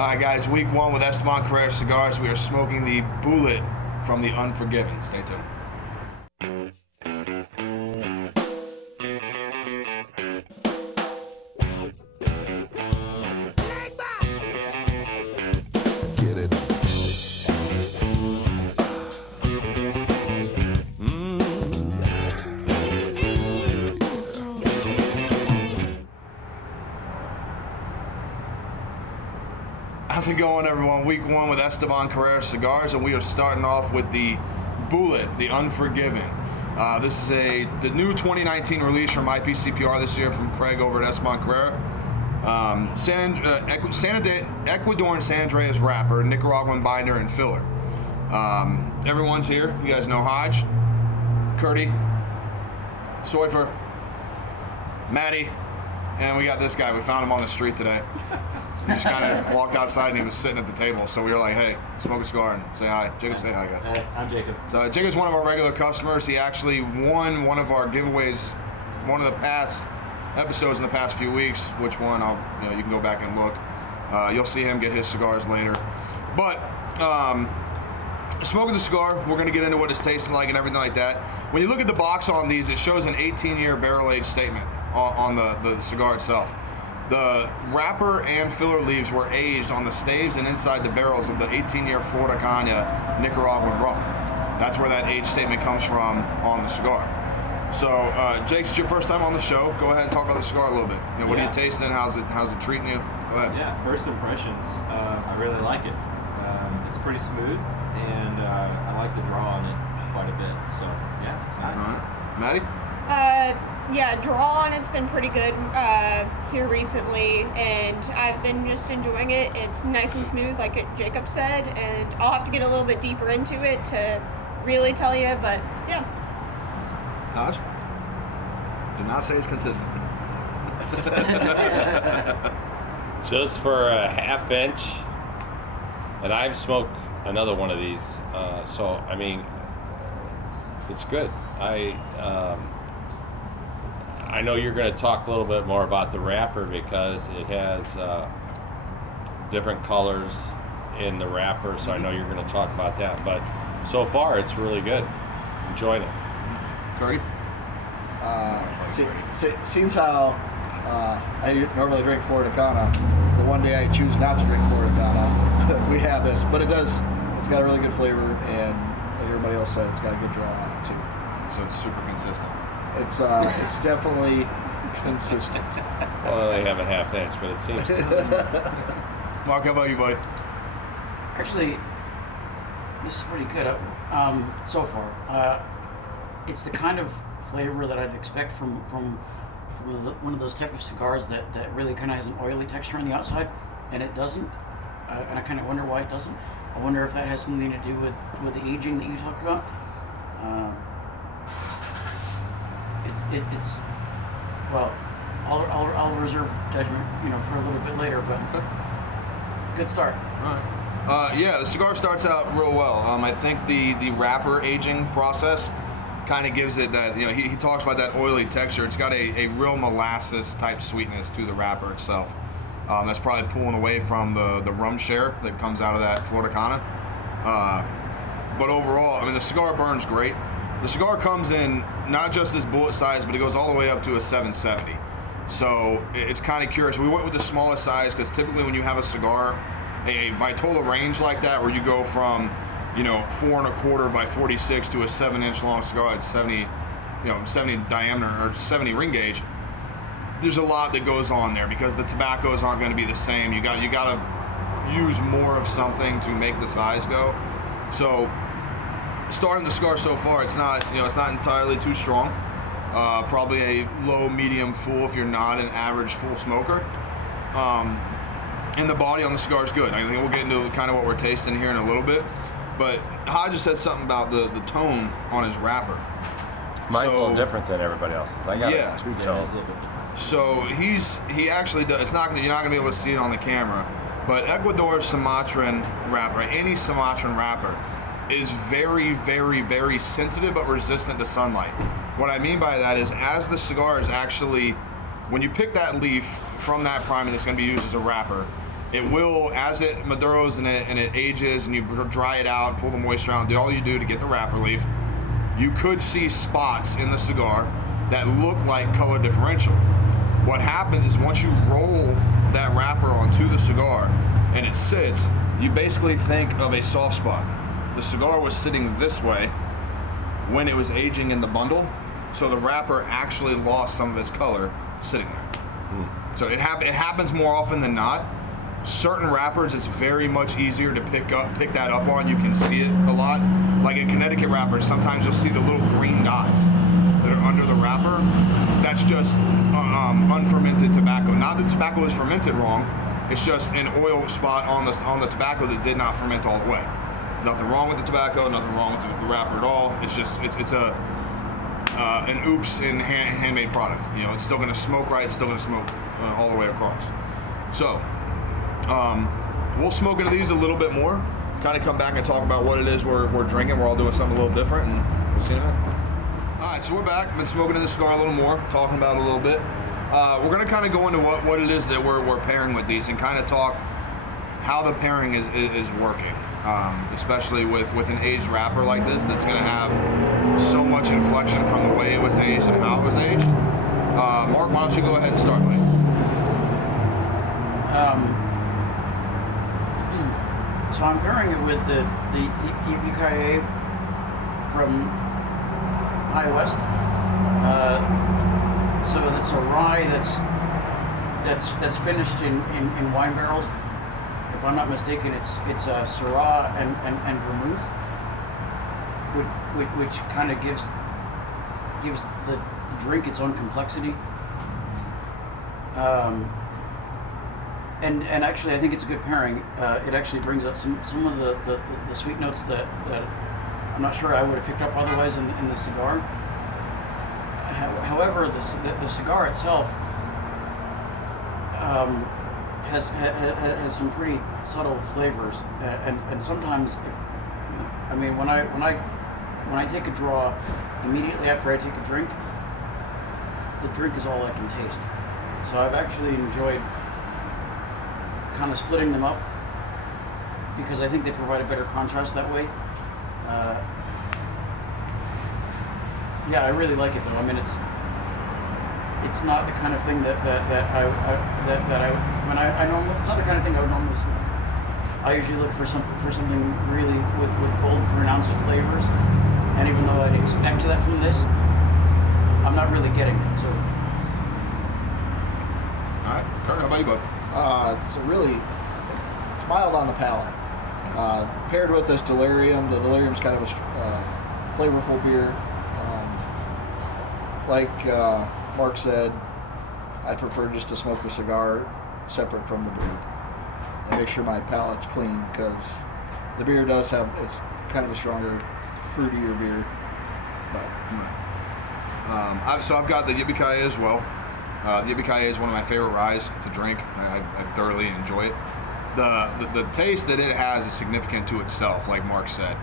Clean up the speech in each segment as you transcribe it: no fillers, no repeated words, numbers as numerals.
All right, guys, week one with Esteban Carreras Cigars. We are smoking the Boolit from the Unforgiven. Stay tuned. Get it. How's it going, everyone? Week one with Esteban Carreras Cigars, and we are starting off with the Boolit, the Unforgiven. This is the new 2019 release from IPCPR this year from Craig over at Esteban Carrera. Ecuadorian San Andreas wrapper, Nicaraguan binder, and filler. Everyone's here. You guys know Hodge, Curdy, Soifer, Maddie, and we got this guy. We found him on the street today. We just kind of walked outside and he was sitting at the table. So we were like, hey, smoke a cigar and say hi. Jacob, say hi, guy. Hey, I'm Jacob. So Jacob's one of our regular customers. He actually won one of our giveaways, one of the past episodes in the past few weeks. Which one? You can go back and look. You'll see him get his cigars later. But smoking the cigar, we're going to get into what it's tasting like and everything like that. When you look at the box on these, it shows an 18-year barrel age statement on the cigar itself. The wrapper and filler leaves were aged on the staves and inside the barrels of the 18-year Florida Caña Nicaraguan rum. That's where that age statement comes from on the cigar. So, Jake, it's your first time on the show. Go ahead and talk about the cigar a little bit. What are you tasting? How's it treating you? Go ahead. Yeah, first impressions. I really like it. It's pretty smooth, and I like the draw on it quite a bit. So, yeah, it's nice. All right. Maddie? Yeah, draw on it's been pretty good here recently, and I've been just enjoying it. It's nice and smooth, like Jacob said, and I'll have to get a little bit deeper into it to really tell you, but yeah. Hodge? Do not say it's consistent. Just for a half inch, and I've smoked another one of these, so I mean, it's good. I know you're going to talk a little bit more about the wrapper because it has different colors in the wrapper, so I know you're going to talk about that. But so far, it's really good. Enjoying it. Curdy? Since how I normally drink Florida Cana, the one day I choose not to drink Florida Cana, we have this. But it's got a really good flavor, and like everybody else said, it's got a good draw on it too. So it's super consistent. It's definitely consistent. Well, they have a half inch, but it seems Marc, how about you, buddy? Actually, this is pretty good so far. It's the kind of flavor that I'd expect from one of those type of cigars that really kind of has an oily texture on the outside, and it doesn't. And I kind of wonder why it doesn't. I wonder if that has something to do with the aging that you talked about. It's well, I'll reserve judgment, for a little bit later, but good start. All right. Yeah, the cigar starts out real well. I think the wrapper aging process kind of gives it that, he talks about that oily texture. It's got a real molasses type sweetness to the wrapper itself. That's probably pulling away from the rum share that comes out of that Florida Cana. But overall, the cigar burns great. The cigar comes in not just this bullet size, but it goes all the way up to a 770. So it's kind of curious. We went with the smallest size because typically when you have a cigar, a Vitola range like that, where you go from 4 1/4 by 46 to a 7-inch long cigar at 70 diameter or 70 ring gauge. There's a lot that goes on there because the tobaccos aren't going to be the same. You got to use more of something to make the size go. So starting the cigar so far, it's not entirely too strong. Probably a low, medium, full if you're not an average full smoker. And the body on the cigar is good. I think we'll get into kind of what we're tasting here in a little bit. But Hodge just said something about the tone on his wrapper. mine's a little different than everybody else's. I got a two-tone. So he actually does. You're not gonna be able to see it on the camera, but Ecuador's Sumatran wrapper, any Sumatran wrapper, is very, very, very sensitive but resistant to sunlight. What I mean by that is, as the cigar is actually, when you pick that leaf from that priming that's going to be used as a wrapper, it will, as it maduros and it ages and you dry it out, pull the moisture out, do all you do to get the wrapper leaf, you could see spots in the cigar that look like color differential. What happens is once you roll that wrapper onto the cigar and it sits, you basically think of a soft spot. The cigar was sitting this way when it was aging in the bundle, so the wrapper actually lost some of its color sitting there. So it happens more often than not. Certain wrappers, it's very much easier to pick that up on. You can see it a lot. Like in Connecticut wrappers, sometimes you'll see the little green dots that are under the wrapper. That's just unfermented tobacco. Not that tobacco is fermented wrong. It's just an oil spot on the tobacco that did not ferment all the way. Nothing wrong with the tobacco. Nothing wrong with the wrapper at all. It's just it's an oops in handmade product. You know, it's still going to smoke right. It's still going to smoke all the way across. So we'll smoke into these a little bit more. Kind of come back and talk about what it is we're drinking. We're all doing something a little different, and we'll see in a minute. All right, so we're back. Been smoking in the cigar a little more, talking about it a little bit. We're going to kind of go into what it is that we're pairing with these and kind of talk how the pairing is working, especially with an aged wrapper like this that's going to have so much inflection from the way it was aged and how it was aged. Marc, why don't you go ahead and start, buddy? So I'm pairing it with the EBKA from High West. So that's a rye that's finished in wine barrels. If I'm not mistaken, it's Syrah and vermouth, which kind of gives the drink its own complexity. And actually, I think it's a good pairing. It actually brings out some of the sweet notes that I'm not sure I would have picked up otherwise in the cigar. However, the cigar itself has some pretty subtle flavors, and sometimes, when I take a draw, immediately after I take a drink, the drink is all I can taste. So I've actually enjoyed kind of splitting them up because I think they provide a better contrast that way. Yeah, I really like it though. I mean, it's not the kind of thing that I normally. It's not the kind of thing I would normally smoke. I usually look for something really with bold, pronounced flavors, and even though I'd expect that from this, I'm not really getting it. So, all right, Kurt, how about you, bud? It's mild on the palate. Paired with this Delirium, the Delirium's kind of a flavorful beer. Like Marc said, I'd prefer just to smoke the cigar separate from the beer and make sure my palate's clean, because the beer does have, it's kind of a stronger, fruitier beer. But So I've got the Yippee-Ki-Yay as well. The Yippee-Ki-Yay is one of my favorite ryes to drink. I thoroughly enjoy it. The taste that it has is significant to itself, like Marc said.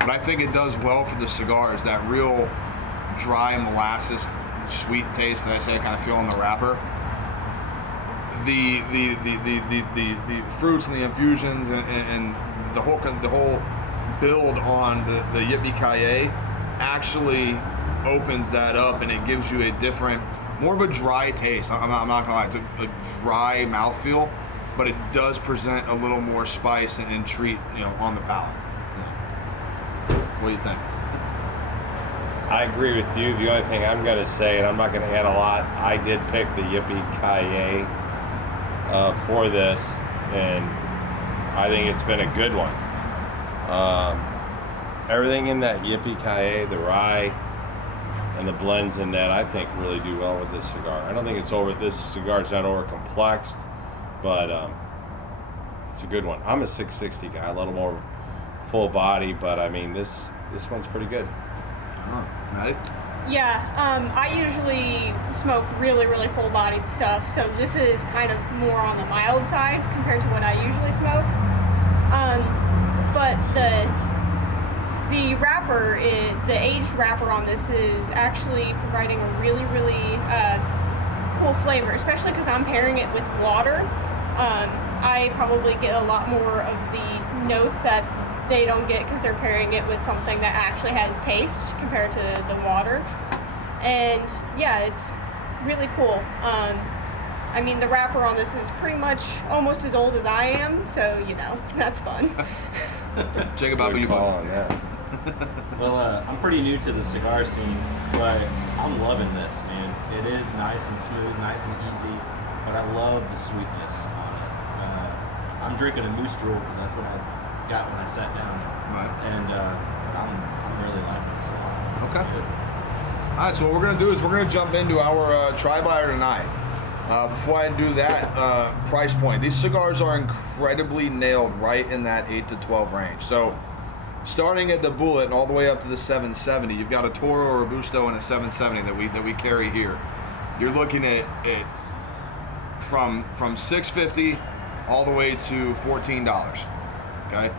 But I think it does well for the cigar is that real dry molasses sweet taste that I kind of feel in the wrapper. The fruits and the infusions and the whole build on the Yippee-Ki-Yay actually opens that up, and it gives you a different, more of a dry taste. I'm not gonna lie, it's a dry mouthfeel, but it does present a little more spice and treat, on the palate. What do you think? I agree with you. The only thing I'm going to say, and I'm not going to add a lot, I did pick the Yippee-Ki-Yay for this, and I think it's been a good one. Everything in that Yippee-Ki-Yay, the rye, and the blends in that, I think really do well with this cigar. I don't think this cigar's not over complexed, but it's a good one. I'm a 660 guy, a little more full body, but I mean, this one's pretty good. Maddie? Yeah, I usually smoke really, really full-bodied stuff, so this is kind of more on the mild side compared to what I usually smoke. But the wrapper, the aged wrapper on this is actually providing a really, really cool flavor, especially because I'm pairing it with water. I probably get a lot more of the notes that they don't get because they're pairing it with something that actually has taste compared to the water. And yeah, it's really cool. I mean, the wrapper on this is pretty much almost as old as I am, so you know, that's fun. Jacob, how about you, call bud? on that. Well, I'm pretty new to the cigar scene, but I'm loving this, man. It is nice and smooth, nice and easy, but I love the sweetness on it. I'm drinking a Moose Drool because that's what I got when I sat down, Right. and I'm really liking this a lot. It's Okay. good. All right, so what we're gonna do is we're gonna jump into our try buyer tonight. Before I do that, price point. These cigars are incredibly nailed right in that 8 to 12 range. So starting at the Boolit and all the way up to the 770, you've got a Toro or a Busto and a 770 that we carry here. You're looking at it from $6.50 all the way to $14. Okay,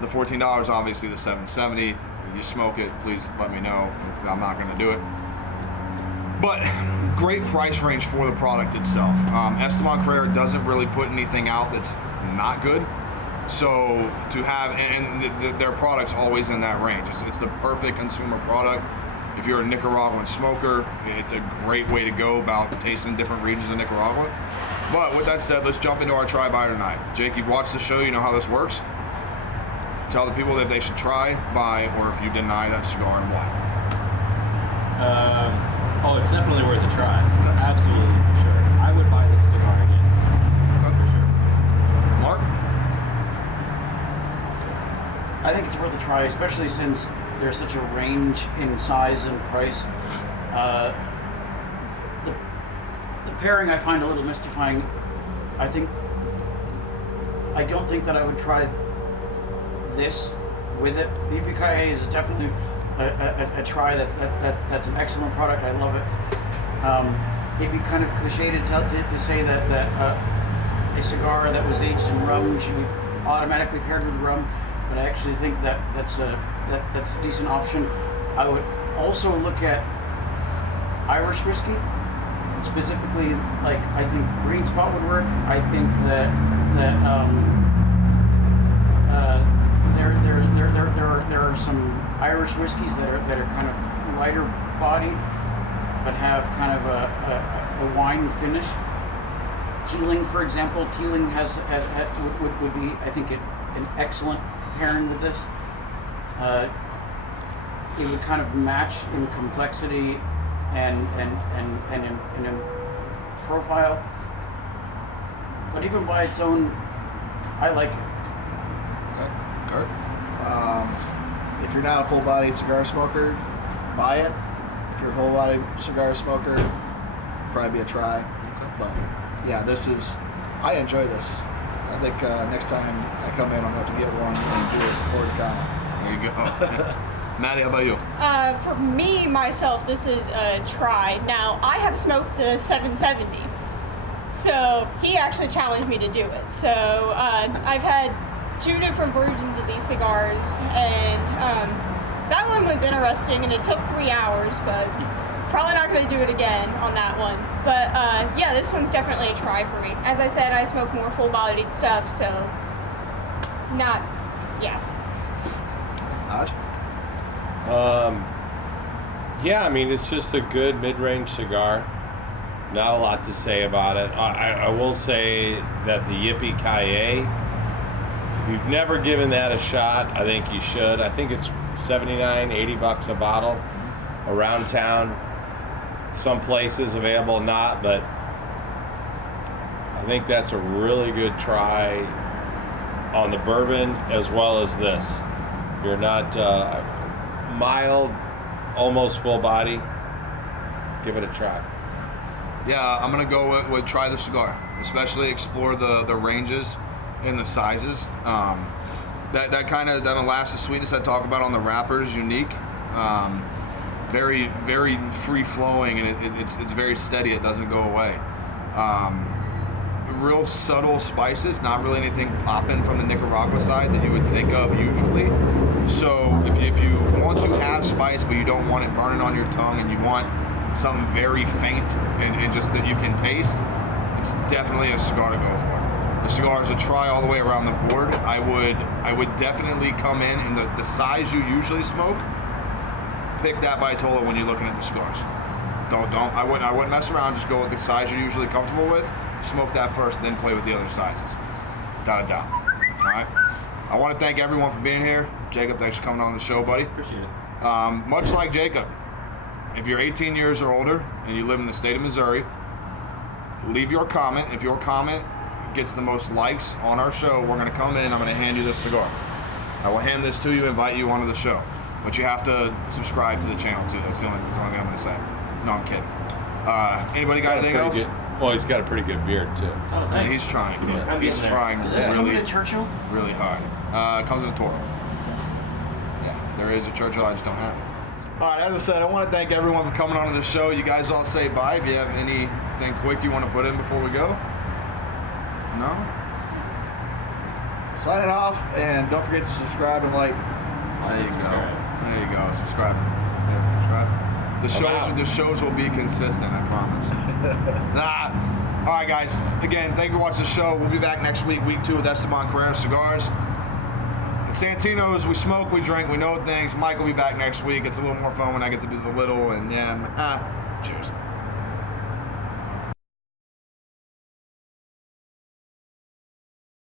the $14 obviously the 770. If you smoke it, please let me know. I'm not going to do it. But great price range for the product itself. Esteban Carreras doesn't really put anything out that's not good. So to have, and their product's always in that range. It's the perfect consumer product. If you're a Nicaraguan smoker, it's a great way to go about tasting different regions of Nicaragua. But with that said, let's jump into our try buy tonight. Jake, you've watched the show, you know how this works. Tell the people that they should try, buy, or if you deny that cigar and why. Oh, it's definitely worth a try. Absolutely, for sure. I would buy this cigar again. For sure. Mark? I think it's worth a try, especially since there's such a range in size and price. The pairing I find a little mystifying. I don't think that I would try this with it. The Yippee is definitely a try. That's an excellent product. I love it. It'd be kind of cliche to say that a cigar that was aged in rum should be automatically paired with rum, but I actually think that's a decent option. I would also look at Irish whiskey, specifically. Like, I think Green Spot would work. I think that there are some Irish whiskeys that are kind of lighter body, but have kind of a wine finish. Teeling, for example, Teeling would be, I think, an excellent pairing with this. It would kind of match in complexity and in profile, but even by its own, I like it. Okay. Kurt? If you're not a full-bodied cigar smoker, buy it. If you're a whole-bodied cigar smoker, probably be a try. Okay. But yeah, I enjoy this. I think next time I come in, I'm going to have to get one and do it before the counter. There you go. Maddie, how about you? For me, myself, this is a try. Now, I have smoked the 770, so he actually challenged me to do it. So I've had 2 different versions of these cigars, and that one was interesting, and it took 3 hours, but probably not going to do it again on that one. But yeah, this one's definitely a try for me. As I said, I smoke more full-bodied stuff, so yeah. Hodge? Yeah, I mean, it's just a good mid-range cigar. Not a lot to say about it. I will say that the Yippee Ki-Yay, if you've never given that a shot, I think you should. I think it's $79, $80 a bottle around town. Some places available, not, but I think that's a really good try on the bourbon as well as this. You're not mild, almost full body. Give it a try. Yeah, I'm gonna go with try the cigar, especially explore the ranges and the sizes. That kind of that molasses sweetness I talk about on the wrapper is unique. Very, very free flowing, and it's very steady. It doesn't go away. Real subtle spices, not really anything popping from the Nicaragua side that you would think of usually. So if you want to have spice, but you don't want it burning on your tongue, and you want something very faint and just that you can taste, it's definitely a cigar to go for. The cigar is a try all the way around the board. I would definitely come in the size you usually smoke. Pick that Vitola when you're looking at the cigars. I wouldn't mess around. Just go with the size you're usually comfortable with. Smoke that first, then play with the other sizes. Without a doubt. All right. I want to thank everyone for being here. Jacob, thanks for coming on the show, buddy. Appreciate it. Much like Jacob, if you're 18 years or older and you live in the state of Missouri, leave your comment. If your comment gets the most likes on our show, we're going to come in. I'm going to hand you this cigar. I will hand this to you, invite you onto the show. But you have to subscribe to the channel too. That's the only thing I'm going to say. No, I'm kidding. Anybody got anything else? Well, he's got a pretty good beard too. Oh, And thanks. he's trying. I'm He's getting there. trying Does this come in really, a Churchill? really hard. It comes in a Toro. Yeah, there is a Churchill. I just don't have it. All right, as I said, I want to thank everyone for coming onto the show. You guys all say bye. If you have anything quick you want to put in before we go? No? Signing off, and don't forget to subscribe and like. There you go. Subscribe. There you go. Subscribe. Yeah, subscribe. Wow. The shows will be consistent, I promise. All right, guys. Again, thank you for watching the show. We'll be back next week, week 2 with Esteban Carreras Cigars. At Santino's, we smoke, we drink, we know things. Mike will be back next week. It's a little more fun when I get to do the little, and yeah, cheers.